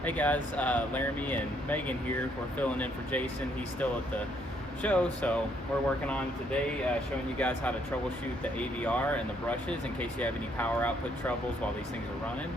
Hey guys, Laramie and Megan here. We're filling in for Jason. He's still at the show, so we're working on today showing you guys how to troubleshoot the AVR and the brushes in case you have any power output troubles while these things are running.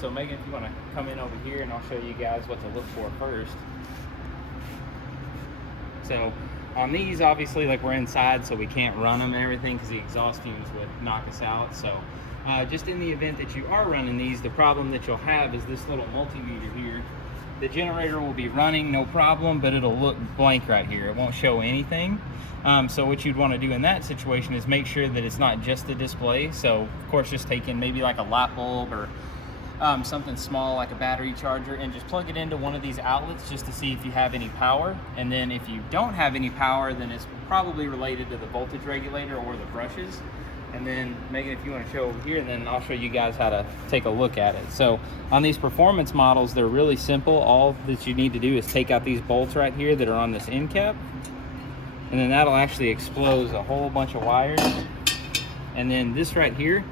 So Megan, if you want to come in over here and I'll show you guys what to look for first. So on these, obviously, like, we're inside, so we can't run them and everything because the exhaust fumes would knock us out. So just in the event that you are running these, the problem that you'll have is this little multimeter here. The generator will be running, no problem, but it'll look blank right here. It won't show anything. So what you'd want to do in that situation is make sure that it's not just the display. So of course, just take in maybe like a light bulb or something small like a battery charger and just plug it into one of these outlets just to see if you have any power. And then if you don't have any power, then it's probably related to the voltage regulator or the brushes. And then Megan, if you want to show over here, and then I'll show you guys how to take a look at it. So on these performance models, they're really simple. All that you need to do is take out these bolts right here that are on this end cap, and then that'll actually expose a whole bunch of wires. And then this right here,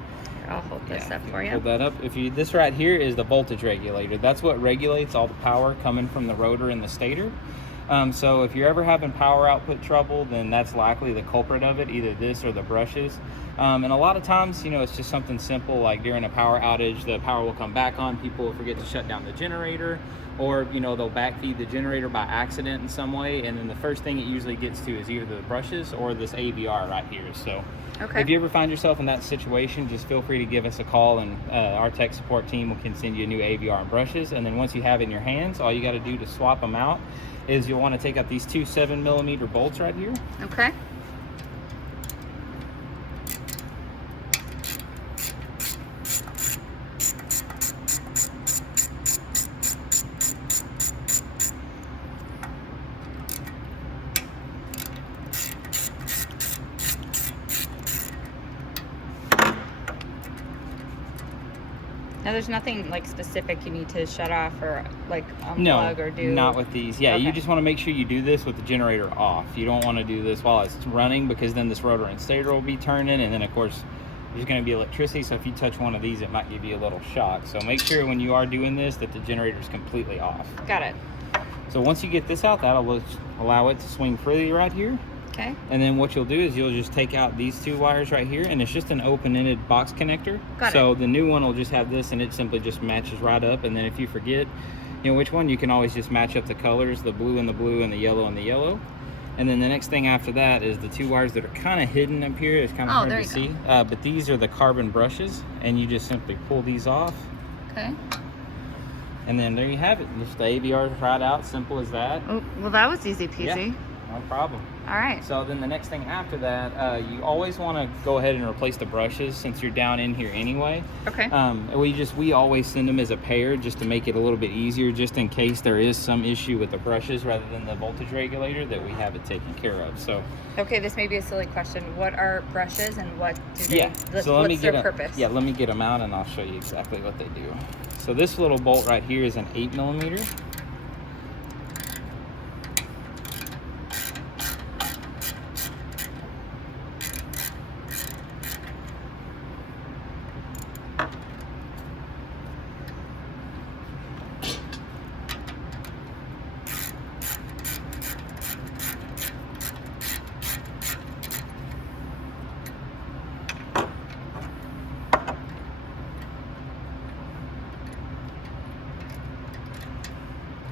I'll hold this up for you. Hold that up. This right here is the voltage regulator. That's what regulates all the power coming from the rotor and the stator. So if you're ever having power output trouble, then that's likely the culprit of it, either this or the brushes. And a lot of times, it's just something simple, like during a power outage, the power will come back on, people will forget to shut down the generator, or they'll backfeed the generator by accident in some way, and then the first thing it usually gets to is either the brushes or this AVR right here. So if you ever find yourself in that situation, just feel free to give us a call, and our tech support team can send you a new AVR and brushes. And then once you have it in your hands, all you got to do to swap them out is you'll want to take out these two 7mm bolts right here. Okay. Now there's nothing like specific you need to shut off or like unplug or do? Not with these. Yeah, you just want to make sure you do this with the generator off. You don't want to do this while it's running, because then this rotor and stator will be turning, and then of course there's going to be electricity, so if you touch one of these, it might give you a little shock. So make sure when you are doing this that the generator is completely off. Got it. So once you get this out, that'll allow it to swing freely right here. Okay. And then what you'll do is you'll just take out these two wires right here, and it's just an open-ended box connector. Got it. So the new one will just have this, and it simply just matches right up. And then if you forget, which one, you can always just match up the colors, the blue and the blue and the yellow and the yellow. And then the next thing after that is the two wires that are kind of hidden up here. It's kind of hard to see. But these are the carbon brushes, and you just simply pull these off. Okay. And then there you have it. Just the AVR right out, simple as that. Oh, well, that was easy peasy. Yeah, no problem. All right. So then the next thing after that, you always want to go ahead and replace the brushes since you're down in here anyway. Okay. We always send them as a pair just to make it a little bit easier, just in case there is some issue with the brushes rather than the voltage regulator, that we have it taken care of. So okay, this may be a silly question. What are brushes and what do they? What's their purpose? Yeah, let me get them out and I'll show you exactly what they do. So this little bolt right here is an 8mm.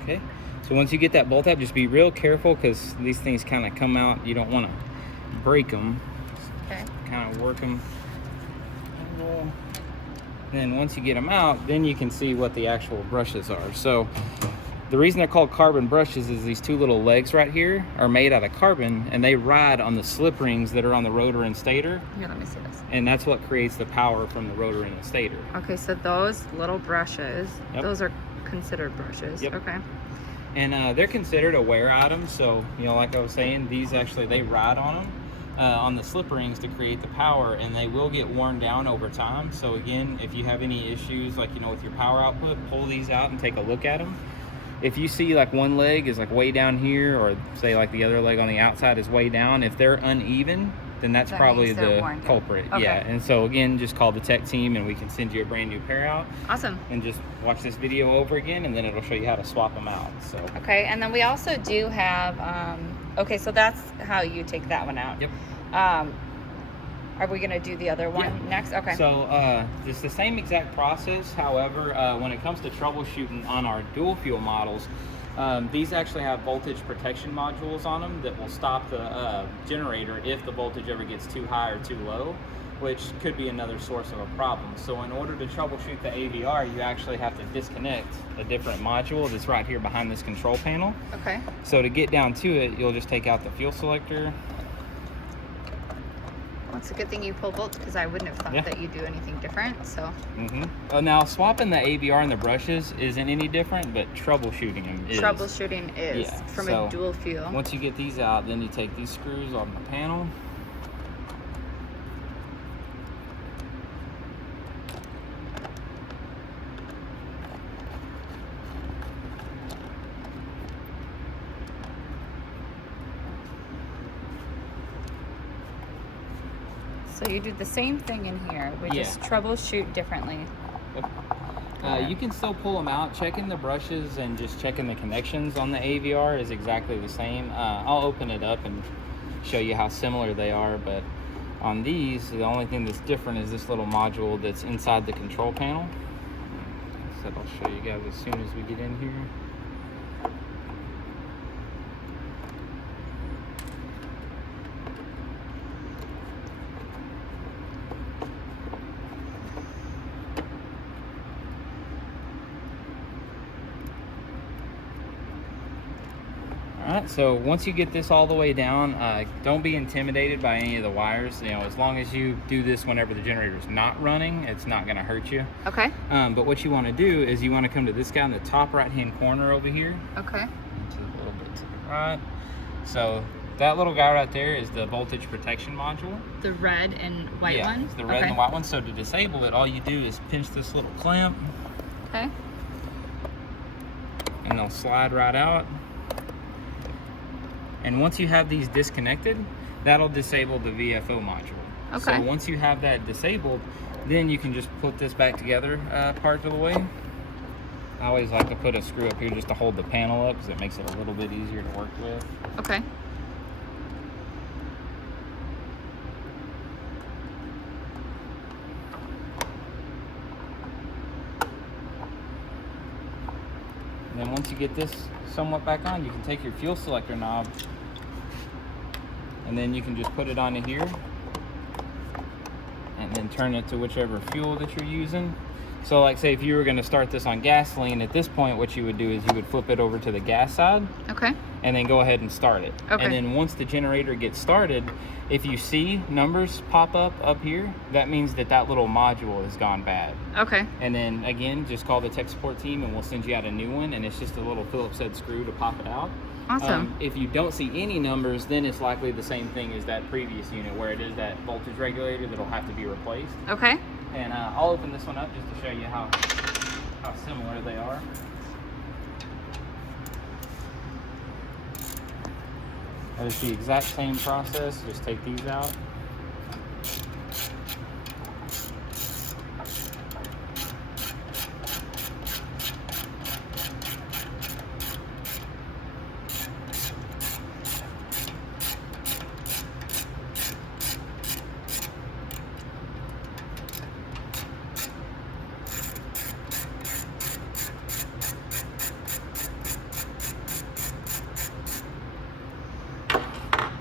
Okay, so once you get that bolt out, just be real careful because these things kind of come out. You don't want to break them. Okay. Kind of work them. And then once you get them out, then you can see what the actual brushes are. So the reason they're called carbon brushes is these two little legs right here are made out of carbon, and they ride on the slip rings that are on the rotor and stator. Here, let me see this. And that's what creates the power from the rotor and the stator. Okay, so those little brushes, those are considered brushes. Yep. Okay. And they're considered a wear item. So, like I was saying, these actually, they ride on them, on the slip rings to create the power, and they will get worn down over time. So again, if you have any issues, like, with your power output, pull these out and take a look at them. If you see like one leg is like way down here, or say like the other leg on the outside is way down, if they're uneven, then that's That probably means they're the worn down. culprit. Okay. Yeah, and so again, just call the tech team and we can send you a brand new pair out. Awesome. And just watch this video over again, and then it'll show you how to swap them out. So. Okay, and then we also do have, okay, so that's how you take that one out. Yep. Are we gonna do the other one next? Okay. So it's the same exact process. However, when it comes to troubleshooting on our dual fuel models, these actually have voltage protection modules on them that will stop the generator if the voltage ever gets too high or too low, which could be another source of a problem. So in order to troubleshoot the AVR, you actually have to disconnect a different module that's right here behind this control panel. Okay. So to get down to it, you'll just take out the fuel selector. Well, it's a good thing you pull bolts because I wouldn't have thought that you do anything different. So. Now swapping the AVR and the brushes isn't any different, but troubleshooting them is. Troubleshooting is from so a dual fuel. Once you get these out, then you take these screws on the panel. So you do the same thing in here. We just troubleshoot differently. You can still pull them out. Checking the brushes and just checking the connections on the AVR is exactly the same. I'll open it up and show you how similar they are, but on these, the only thing that's different is this little module that's inside the control panel. So I'll show you guys as soon as we get in here. Alright, so once you get this all the way down, don't be intimidated by any of the wires. You know, as long as you do this whenever the generator is not running, it's not going to hurt you. Okay. But what you want to do is you want to come to this guy in the top right-hand corner over here. Okay. Just a little bit to the right. So that little guy right there is the voltage protection module. The red and white one? Yeah, it's the red and the white one. So to disable it, all you do is pinch this little clamp. Okay. And they'll slide right out. And once you have these disconnected, that'll disable the VFO module. Okay. So once you have that disabled, then you can just put this back together part of the way. I always like to put a screw up here just to hold the panel up because it makes it a little bit easier to work with. Okay. And then once you get this somewhat back on, you can take your fuel selector knob and then you can just put it onto here and then turn it to whichever fuel that you're using. So like say if you were going to start this on gasoline, at this point what you would do is you would flip it over to the gas side. Okay. And then go ahead and start it. Okay. And then once the generator gets started, if you see numbers pop up here, that means that that little module has gone bad. Okay. And then again, just call the tech support team and we'll send you out a new one, and it's just a little Phillips head screw to pop it out. Awesome. If you don't see any numbers, then it's likely the same thing as that previous unit where it is that voltage regulator that'll have to be replaced. Okay. And I'll open this one up just to show you how similar they are. That is the exact same process. Just take these out.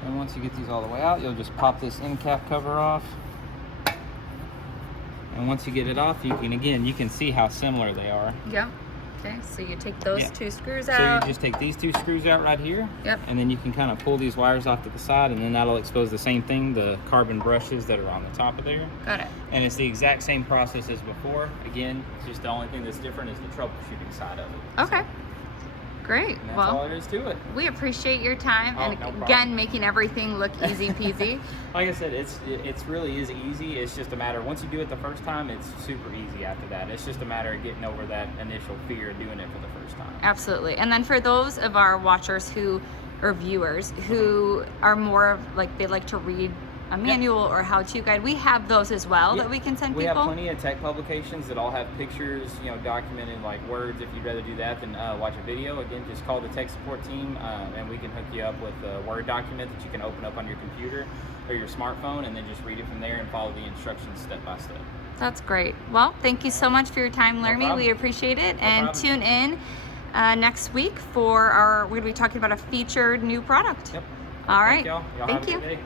And once you get these all the way out, you'll just pop this end cap cover off. And once you get it off, you can see how similar they are. Yep. Okay, so you take those two screws So out. you just take these two screws out right here. Yep. And then you can kind of pull these wires off to the side, and then that'll expose the same thing, the carbon brushes that are on the top of there. Got it. And it's the exact same process as before. Again, it's just the only thing that's different is the troubleshooting side of it. Okay. Great. And that's Well, all there is to it. we appreciate your time Oh, and no problem. again making everything look easy peasy. Like I said, it's really is easy. It's just a matter, once you do it the first time, it's super easy after that. It's just a matter of getting over that initial fear of doing it for the first time. Absolutely. And then for those of our watchers or viewers who are more of like, they like to read a manual or how-to guide. We have those as well that we can send people. We have plenty of tech publications that all have pictures, you know, documented like words. If you'd rather do that than watch a video, again, just call the tech support team and we can hook you up with a Word document that you can open up on your computer or your smartphone and then just read it from there and follow the instructions step by step. That's great. Well, thank you so much for your time, Lermy. problem. We appreciate it. No And problem. tune in next week for we're going to be talking about a featured new product. Yep. All Thank right. y'all. Y'all Thank have a you. good day.